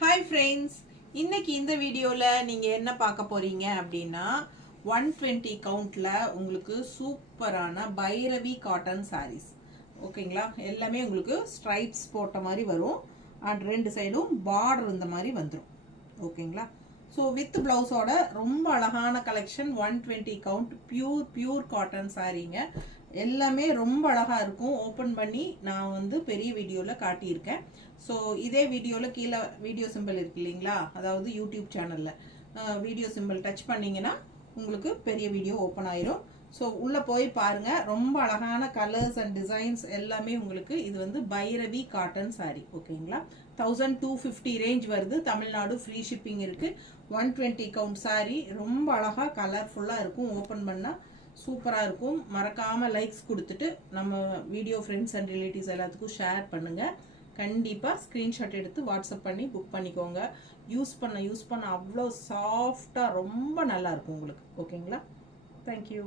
Hi friends, இன்னைக்கு இந்த வீடியோவில் நீங்கள் என்ன பார்க்க போறீங்க அப்படின்னா 120 கவுண்ட்ல உங்களுக்கு சூப்பரான பைரவி காட்டன் சாரீஸ். ஓகேங்களா? எல்லாமே உங்களுக்கு ஸ்ட்ரைப்ஸ் போட்ட மாதிரி வரும் அண்ட் ரெண்டு சைடும் பார்டர் இந்த மாதிரி வந்துடும். ஓகேங்களா? ஸோ வித் பிளவுஸோட ரொம்ப அழகான கலெக்ஷன். 120 கவுண்ட் பியூர் காட்டன் சாரீங்க. எல்லாமே ரொம்ப அழகாக இருக்கும். ஓப்பன் பண்ணி நான் வந்து பெரிய வீடியோவில் காட்டியிருக்கேன். ஸோ இதே வீடியோவில் கீழே வீடியோ சிம்பிள் இருக்கு இல்லைங்களா, அதாவது யூடியூப் சேனலில் வீடியோ சிம்பிள் டச் பண்ணிங்கன்னா உங்களுக்கு பெரிய வீடியோ ஓப்பன் ஆயிரும். ஸோ உள்ளே போய் பாருங்கள். ரொம்ப அழகான கலர்ஸ் அண்ட் டிசைன்ஸ் எல்லாமே உங்களுக்கு. இது வந்து பைரவி காட்டன் சாரீ. ஓகேங்களா? 1250 ரேஞ்ச் வருது. தமிழ்நாடு ஃப்ரீ ஷிப்பிங் இருக்குது. 120 கவுண்ட் சாரீ ரொம்ப அழகாக கலர்ஃபுல்லாக இருக்கும். ஓப்பன் பண்ணால் சூப்பராக இருக்கும். மறக்காமல் லைக்ஸ் கொடுத்துட்டு நம்ம வீடியோ ஃப்ரெண்ட்ஸ் அண்ட் ரிலேட்டிவ்ஸ் எல்லாத்துக்கும் ஷேர் பண்ணுங்கள். கண்டிப்பாக ஸ்க்ரீன்ஷாட் எடுத்து வாட்ஸ்அப் பண்ணி புக் பண்ணிக்கோங்க. யூஸ் பண்ண அவ்வளோ சாஃப்டாக ரொம்ப நல்லாயிருக்கும் உங்களுக்கு. ஓகேங்களா? தேங்க்யூ.